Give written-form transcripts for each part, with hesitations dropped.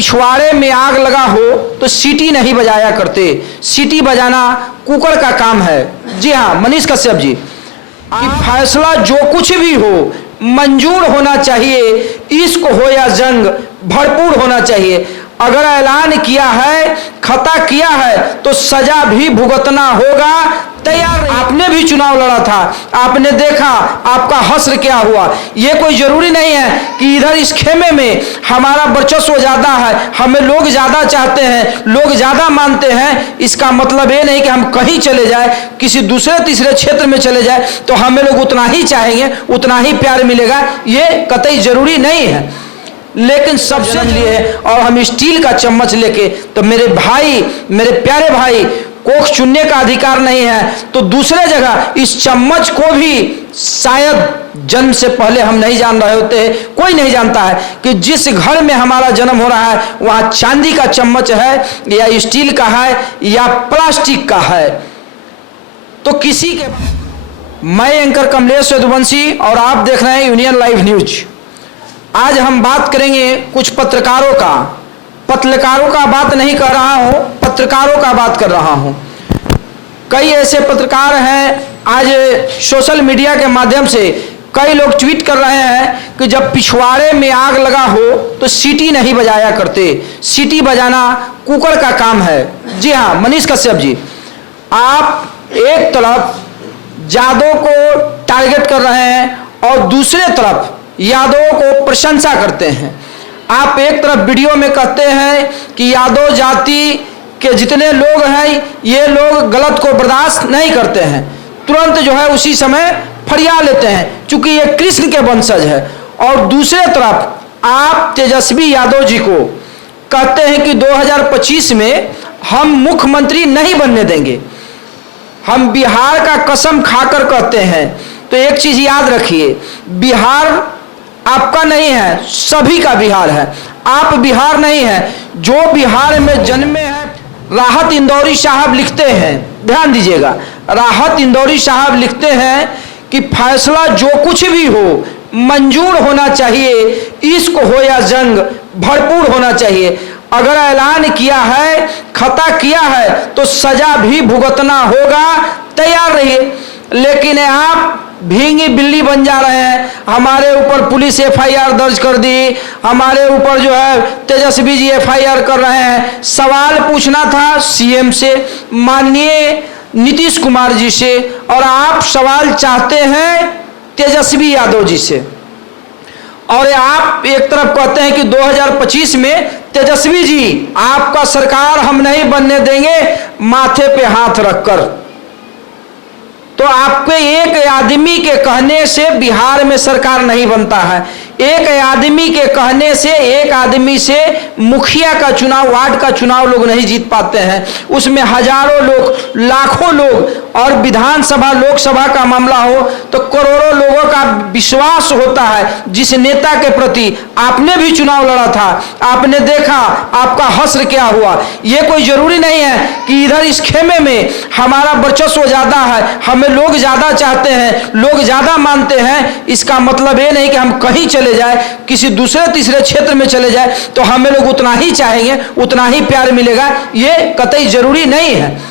पिछवाड़े में आग लगा हो तो सीटी नहीं बजाया करते, सीटी बजाना कुकर का काम है। जी हाँ मनीष कश्यप जी, कि फैसला जो कुछ भी हो मंजूर होना चाहिए, इश्क हो या जंग भरपूर होना चाहिए। अगर ऐलान किया है, खता किया है तो सजा भी भुगतना होगा, तैयार। आपने भी चुनाव लड़ा था, आपने देखा आपका हश्र क्या हुआ। ये कोई जरूरी नहीं है कि इधर इस खेमे में हमारा वर्चस्व ज्यादा है, हमें लोग ज्यादा चाहते हैं, लोग ज्यादा मानते हैं। इसका मतलब ये नहीं कि हम कहीं चले जाए, किसी दूसरे तीसरे क्षेत्र में चले जाए तो हमें लोग उतना ही चाहेंगे, उतना ही प्यार मिलेगा, ये कतई जरूरी नहीं है। लेकिन सबसे लिए और हम स्टील का चम्मच लेके, तो मेरे भाई, मेरे प्यारे भाई, कोख चुनने का अधिकार नहीं है तो दूसरे जगह इस चम्मच को भी शायद जन्म से पहले हम नहीं जान रहे होते। कोई नहीं जानता है कि जिस घर में हमारा जन्म हो रहा है वहां चांदी का चम्मच है या स्टील का है या प्लास्टिक का है। तो किसी के, मैं एंकर कमलेश यदुवंशी और आप देख रहे हैं यूनियन लाइव न्यूज। आज हम बात करेंगे कुछ पत्रकारों का बात नहीं कर रहा हूं, पत्रकारों का बात कर रहा हूं। कई ऐसे पत्रकार हैं, आज सोशल मीडिया के माध्यम से कई लोग ट्वीट कर रहे हैं कि जब पिछवाड़े में आग लगा हो तो सीटी नहीं बजाया करते, सीटी बजाना कुकर का काम है। जी हाँ मनीष कश्यप जी, आप एक तरफ यादव को टारगेट कर रहे हैं और दूसरे तरफ यादवों को प्रशंसा करते हैं। आप एक तरफ वीडियो में कहते हैं कि यादव जाति के जितने लोग हैं ये लोग गलत को बर्दाश्त नहीं करते हैं, तुरंत जो है उसी समय फरिया लेते हैं चूंकि ये कृष्ण के वंशज है। और दूसरे तरफ आप तेजस्वी यादव जी को कहते हैं कि 2025 में हम मुख्यमंत्री नहीं बनने देंगे, हम बिहार का कसम खाकर कहते हैं। तो एक चीज याद रखिए, बिहार आपका नहीं है, सभी का बिहार है। आप बिहार नहीं है, जो बिहार में जन्मे हैं। राहत इंदौरी साहब लिखते हैं, ध्यान दीजिएगा, राहत इंदौरी साहब लिखते हैं कि फैसला जो कुछ भी हो मंजूर होना चाहिए, इश्क हो या जंग भरपूर होना चाहिए। अगर ऐलान किया है, खता किया है तो सजा भी भुगतना होगा, तैयार रहिए। लेकिन आप भींगी बिल्ली बन जा रहे हैं। हमारे ऊपर पुलिस एफआईआर दर्ज कर दी, हमारे ऊपर जो है तेजस्वी जी एफआईआर कर रहे हैं। सवाल पूछना था सीएम से, माननीय नीतीश कुमार जी से, और आप सवाल चाहते हैं तेजस्वी यादव जी से। और आप एक तरफ कहते हैं कि 2025 में तेजस्वी जी आपका सरकार हम नहीं बनने देंगे, माथे पे हाथ रखकर। तो आपके एक आदमी के कहने से बिहार में सरकार नहीं बनता है, एक आदमी के कहने से, एक आदमी से मुखिया का चुनाव, वार्ड का चुनाव लोग नहीं जीत पाते हैं। उसमें हजारों लोग, लाखों लोग, और विधानसभा लोकसभा का मामला हो तो करोड़ों लोगों का विश्वास होता है जिस नेता के प्रति। आपने भी चुनाव लड़ा था, आपने देखा आपका हश्र क्या हुआ। ये कोई जरूरी नहीं है कि इधर इस खेमे में हमारा वर्चस्व ज्यादा है, हमें लोग ज्यादा चाहते हैं, लोग ज्यादा मानते हैं। इसका मतलब ये नहीं कि हम कहीं चले जाए, किसी दूसरे तीसरे क्षेत्र में चले जाए तो हमें लोग उतना ही चाहेंगे, उतना ही प्यार मिलेगा, ये कतई जरूरी नहीं है।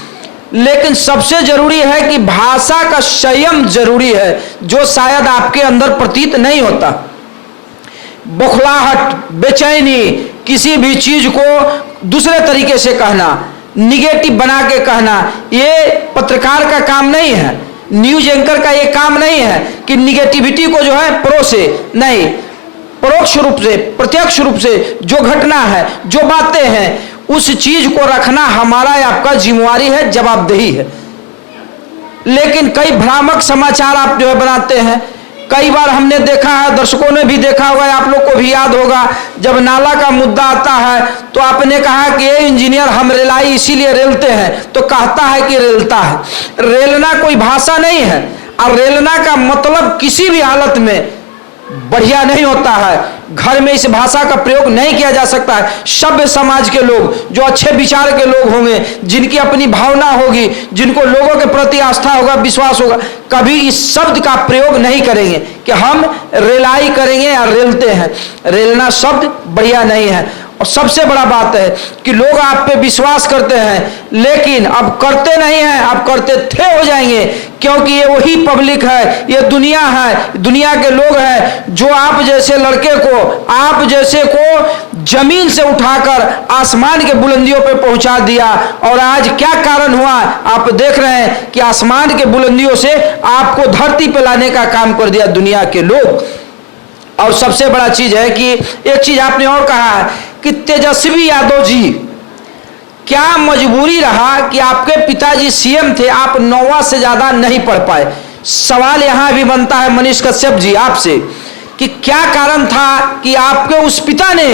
लेकिन सबसे जरूरी है कि भाषा का संयम जरूरी है, जो शायद आपके अंदर प्रतीत नहीं होता। बौखलाहट, बेचैनी, किसी भी चीज को दूसरे तरीके से कहना, निगेटिव बना के कहना, ये पत्रकार का काम नहीं है, न्यूज एंकर का ये काम नहीं है कि निगेटिविटी को जो है परोसे, नहीं, परोक्ष रूप से, प्रत्यक्ष रूप से जो घटना है, जो बातें हैं, उस चीज को रखना हमारा या आपका जिम्मेवारी है, जवाबदेही है। लेकिन कई भ्रामक समाचार आप जो है बनाते हैं। कई बार हमने देखा है, दर्शकों ने भी देखा होगा, आप लोग को भी याद होगा, जब नाला का मुद्दा आता है तो आपने कहा कि ये इंजीनियर हम रेलाई इसीलिए रेलते हैं, तो कहता है कि रेलता है। रेलना कोई भाषा नहीं है, और रेलना का मतलब किसी भी हालत में बढ़िया नहीं होता है। घर में इस भाषा का प्रयोग नहीं किया जा सकता है। सभ्य समाज के लोग, जो अच्छे विचार के लोग होंगे, जिनकी अपनी भावना होगी, जिनको लोगों के प्रति आस्था होगा, विश्वास होगा, कभी इस शब्द का प्रयोग नहीं करेंगे कि हम रेलाई करेंगे या रेलते हैं। रेलना शब्द बढ़िया नहीं है। और सबसे बड़ा बात है कि लोग आप पे विश्वास करते हैं, लेकिन अब करते नहीं हैं, अब करते थे हो जाएंगे, क्योंकि ये वही पब्लिक है, ये दुनिया है, दुनिया के लोग हैं जो आप जैसे लड़के को, आप जैसे को जमीन से उठाकर आसमान के बुलंदियों पे पहुंचा दिया। और आज क्या कारण हुआ, आप देख रहे हैं कि आसमान के बुलंदियों से आपको धरती पे लाने का काम कर दिया दुनिया के लोग। और सबसे बड़ा चीज है कि एक चीज आपने और कहा है कि तेजस्वी यादव जी, क्या मजबूरी रहा कि आपके पिताजी सीएम थे, आप 9वां से ज्यादा नहीं पढ़ पाए। सवाल यहां भी बनता है मनीष कश्यप जी आपसे कि क्या कारण था कि आपके उस पिता ने,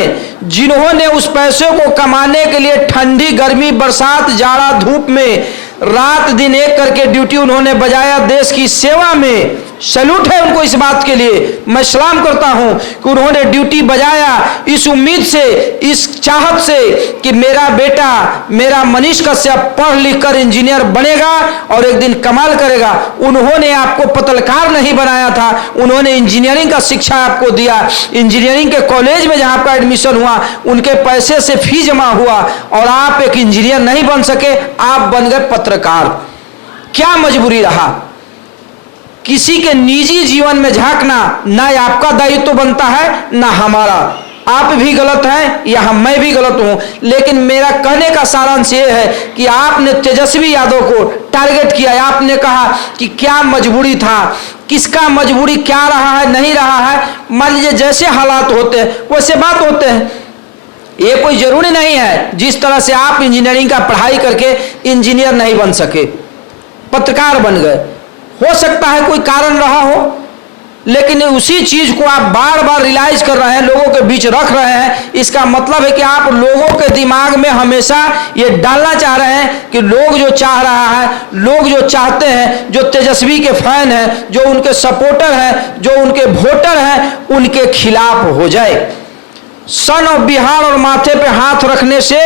जिन्होंने उस पैसे को कमाने के लिए ठंडी गर्मी बरसात जाड़ा धूप में रात दिन एक करके ड्यूटी उन्होंने बजाया देश की सेवा में, सैल्यूट है उनको इस बात के लिए, मैं सलाम करता हूं कि उन्होंने ड्यूटी बजाया इस उम्मीद से, इस चाहत से कि मेरा बेटा, मेरा मनीष कश्यप पढ़ लिख कर इंजीनियर बनेगा और एक दिन कमाल करेगा। उन्होंने आपको पत्रकार नहीं बनाया था, उन्होंने इंजीनियरिंग का शिक्षा आपको दिया। इंजीनियरिंग के कॉलेज में जहां आपका एडमिशन हुआ उनके पैसे से फी जमा हुआ और आप एक इंजीनियर नहीं बन सके, आप बन गए पत्रकार। क्या मजबूरी रहा? किसी के निजी जीवन में झांकना ना आपका दायित्व बनता है ना हमारा। आप भी गलत हैं या मैं भी गलत हूं, लेकिन मेरा कहने का सारांश ये है कि आपने तेजस्वी यादव को टारगेट किया। आपने कहा कि क्या मजबूरी था, किसका मजबूरी क्या रहा है, नहीं रहा है। मान लीजिए जैसे हालात होते हैं वैसे बात होते हैं। ये कोई जरूरी नहीं है जिस तरह से आप इंजीनियरिंग का पढ़ाई करके इंजीनियर नहीं बन सके, पत्रकार बन गए, हो सकता है कोई कारण रहा हो, लेकिन उसी चीज को आप बार बार रियलाइज कर रहे हैं, लोगों के बीच रख रहे हैं। इसका मतलब है कि आप लोगों के दिमाग में हमेशा ये डालना चाह रहे हैं कि लोग जो चाह रहा है, लोग जो चाहते हैं, जो तेजस्वी के फैन हैं, जो उनके सपोर्टर हैं, जो उनके वोटर हैं, उनके खिलाफ हो जाए। सन ऑफ बिहार और माथे पे हाथ रखने से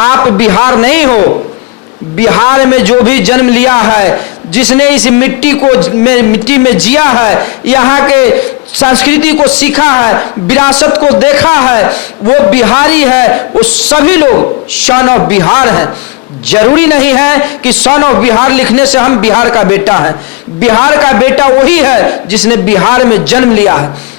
आप बिहार नहीं हो। बिहार में जो भी जन्म लिया है, जिसने इस मिट्टी में जिया है, यहाँ के संस्कृति को सीखा है, विरासत को देखा है, वो बिहारी है। वो सभी लोग सन ऑफ बिहार हैं। जरूरी नहीं है कि सन ऑफ बिहार लिखने से हम बिहार का बेटा हैं। बिहार का बेटा वही है जिसने बिहार में जन्म लिया है।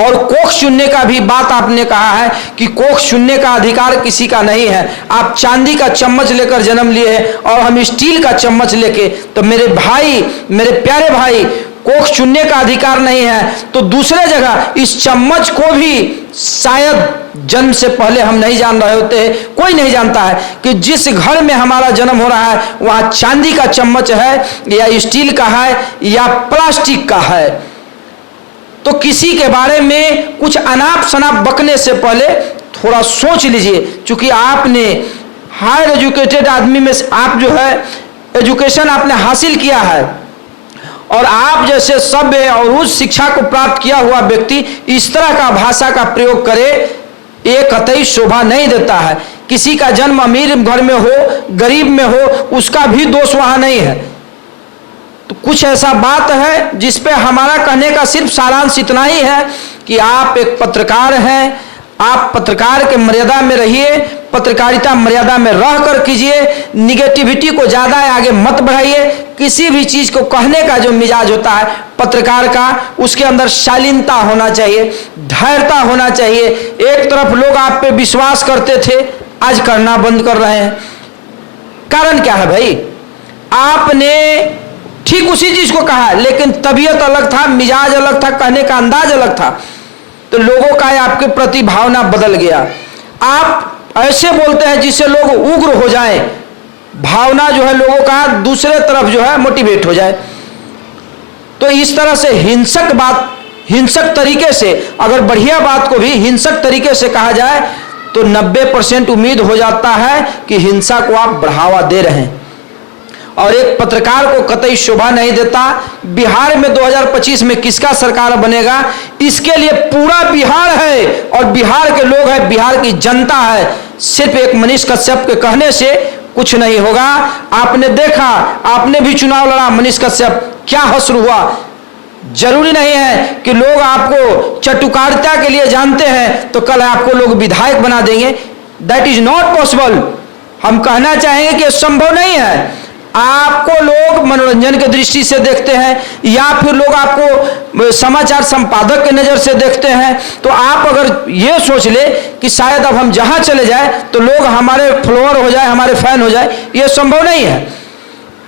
और कोख चुनने का भी बात आपने कहा है कि कोख चुनने का अधिकार किसी का नहीं है। आप चांदी का चम्मच लेकर जन्म लिए और हम स्टील का चम्मच लेके, तो मेरे भाई, मेरे प्यारे भाई, कोख चुनने का अधिकार नहीं है। तो दूसरे जगह इस चम्मच को भी शायद जन्म से पहले हम नहीं जान रहे होते। कोई नहीं जानता है कि जिस घर में हमारा जन्म हो रहा है वहां चांदी का चम्मच है या स्टील का है या प्लास्टिक का है। तो किसी के बारे में कुछ अनाप शनाप बकने से पहले थोड़ा सोच लीजिए। चूंकि आपने हायर एजुकेटेड आदमी में से, आप जो है एजुकेशन आपने हासिल किया है और आप जैसे सभ्य और उस शिक्षा को प्राप्त किया हुआ व्यक्ति इस तरह का भाषा का प्रयोग करे, एक कतई शोभा नहीं देता है। किसी का जन्म अमीर घर में हो, गरीब में हो, उसका भी दोष वहां नहीं है। तो कुछ ऐसा बात है जिस पे हमारा कहने का सिर्फ सारांश इतना ही है कि आप एक पत्रकार हैं, आप पत्रकार के मर्यादा में रहिए, पत्रकारिता मर्यादा में रह कर कीजिए, निगेटिविटी को ज्यादा आगे मत बढ़ाइए। किसी भी चीज को कहने का जो मिजाज होता है पत्रकार का, उसके अंदर शालीनता होना चाहिए, धैर्यता होना चाहिए। एक तरफ लोग आप पे विश्वास करते थे, आज करना बंद कर रहे हैं। कारण क्या है भाई? आपने ठीक उसी चीज को कहा, लेकिन तबीयत अलग था, मिजाज अलग था, कहने का अंदाज अलग था, तो लोगों का आपके प्रति भावना बदल गया। आप ऐसे बोलते हैं जिससे लोग उग्र हो जाएं, भावना जो है लोगों का दूसरे तरफ जो है मोटिवेट हो जाए। तो इस तरह से हिंसक बात, हिंसक तरीके से, अगर बढ़िया बात को भी हिंसक तरीके से कहा जाए तो 90% उम्मीद हो जाता है कि हिंसा को आप बढ़ावा दे रहे हैं और एक पत्रकार को कतई शोभा नहीं देता। बिहार में 2025 में किसका सरकार बनेगा, इसके लिए पूरा बिहार है और बिहार के लोग हैं, बिहार की जनता है। सिर्फ एक मनीष कश्यप के कहने से कुछ नहीं होगा। आपने देखा, आपने भी चुनाव लड़ा, मनीष कश्यप क्या हश्र हुआ। जरूरी नहीं है कि लोग आपको चटुकारिता के लिए जानते हैं तो कल आपको लोग विधायक बना देंगे। That is not possible. हम कहना चाहेंगे कि संभव नहीं है। आपको लोग मनोरंजन की दृष्टि से देखते हैं या फिर लोग आपको समाचार संपादक की नज़र से देखते हैं, तो आप अगर ये सोच ले कि शायद अब हम जहां चले जाए तो लोग हमारे फॉलोअर हो जाए, हमारे फैन हो जाए, ये संभव नहीं है।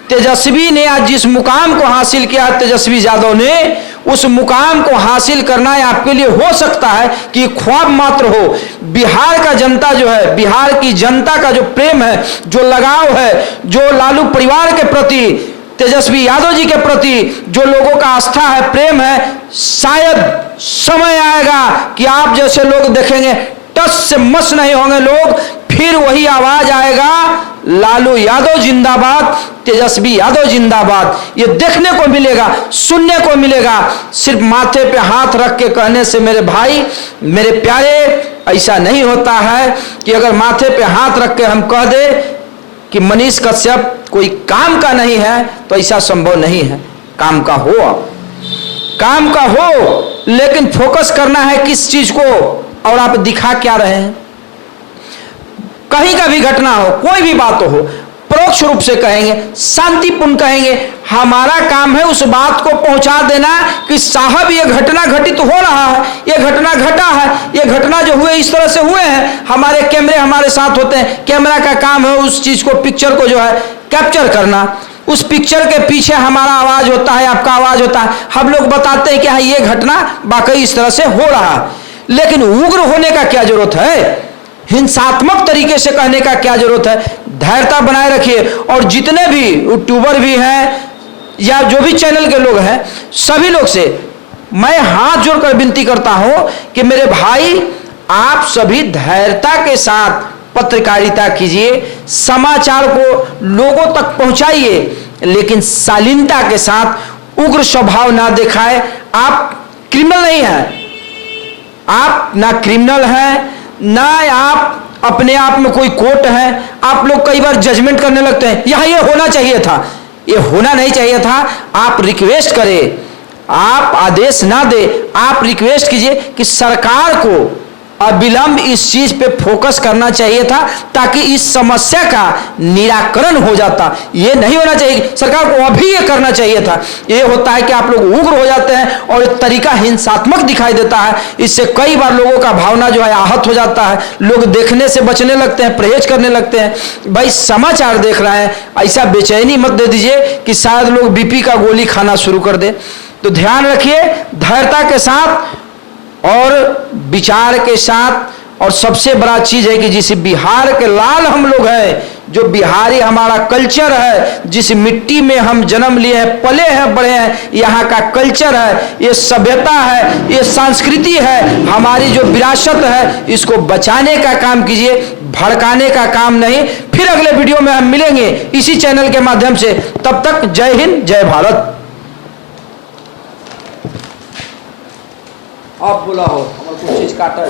तेजस्वी ने आज जिस मुकाम को हासिल किया, तेजस्वी यादव ने, उस मुकाम को हासिल करना आपके लिए हो सकता है कि ख्वाब मात्र हो। बिहार का जनता जो है, बिहार की जनता का जो प्रेम है, जो लगाव है, जो लालू परिवार के प्रति, तेजस्वी यादव जी के प्रति जो लोगों का आस्था है, प्रेम है, शायद समय आएगा कि आप जैसे लोग देखेंगे टस से मस नहीं होंगे लोग, फिर वही आवाज आएगा, लालू यादव जिंदाबाद, तेजस्वी यादव जिंदाबाद। ये देखने को मिलेगा, सुनने को मिलेगा। सिर्फ माथे पे हाथ रख के कहने से मेरे भाई, मेरे प्यारे, ऐसा नहीं होता है कि अगर माथे पे हाथ रख के हम कह दे कि मनीष कश्यप कोई काम का नहीं है, तो ऐसा संभव नहीं है। काम का हो, काम का हो, लेकिन फोकस करना है किस चीज को, और आप दिखा क्या रहे हैं। कहीं का भी घटना हो, कोई भी बात हो, परोक्ष रूप से कहेंगे, शांतिपूर्ण कहेंगे। हमारा काम है उस बात को पहुंचा देना कि साहब ये घटना घटित हो रहा है, ये घटना घटा है, ये घटना जो हुए इस तरह से हुए हैं। हमारे कैमरे हमारे साथ होते हैं, कैमरा का काम है उस चीज को, पिक्चर को जो है कैप्चर करना। उस पिक्चर के पीछे हमारा आवाज होता है, आपका आवाज होता है। हम लोग बताते हैं कि हाँ ये घटना वाकई इस तरह से हो रहा है। लेकिन उग्र होने का क्या जरूरत है, हिंसात्मक तरीके से कहने का क्या जरूरत है। धैर्यता बनाए रखिए। और जितने भी यूट्यूबर भी हैं या जो भी चैनल के लोग हैं, सभी लोग से मैं हाथ जोड़कर विनती करता हूं कि मेरे भाई, आप सभी धैर्यता के साथ पत्रकारिता कीजिए, समाचार को लोगों तक पहुंचाइए, लेकिन शालीनता के साथ उग्र स्वभाव ना दिखाए। आप क्रिमिनल नहीं हैं, आप ना क्रिमिनल हैं, ना आप अपने आप में कोई कोर्ट है। आप लोग कई बार जजमेंट करने लगते हैं, यहां ये होना चाहिए था, ये होना नहीं चाहिए था। आप रिक्वेस्ट करें, आप आदेश ना दे, आप रिक्वेस्ट कीजिए कि सरकार को अविलंब इस चीज पे फोकस करना चाहिए था, ताकि इस समस्या का निराकरण हो जाता। ये नहीं होना चाहिए, सरकार को अभी ये करना चाहिए था। ये होता है कि आप लोग उग्र हो जाते हैं और एक तरीका हिंसात्मक दिखाई देता है। इससे कई बार लोगों का भावना जो है आहत हो जाता है, लोग देखने से बचने लगते हैं, परहेज करने लगते हैं। भाई समाचार देख रहे हैं, ऐसा बेचैनी मत दे दीजिए कि शायद लोग बीपी का गोली खाना शुरू कर दे। तो ध्यान रखिए, धैर्यता के साथ और विचार के साथ। और सबसे बड़ा चीज है कि जिस बिहार के लाल हम लोग हैं, जो बिहारी हमारा कल्चर है, जिस मिट्टी में हम जन्म लिए हैं, पले हैं, बड़े हैं, यहाँ का कल्चर है, ये सभ्यता है, ये संस्कृति है, हमारी जो विरासत है, इसको बचाने का काम कीजिए, भड़काने का काम नहीं। फिर अगले वीडियो में हम मिलेंगे इसी चैनल के माध्यम से। तब तक जय हिंद, जय भारत। आप बोला हो, हमारे कुछ चीज काटा है।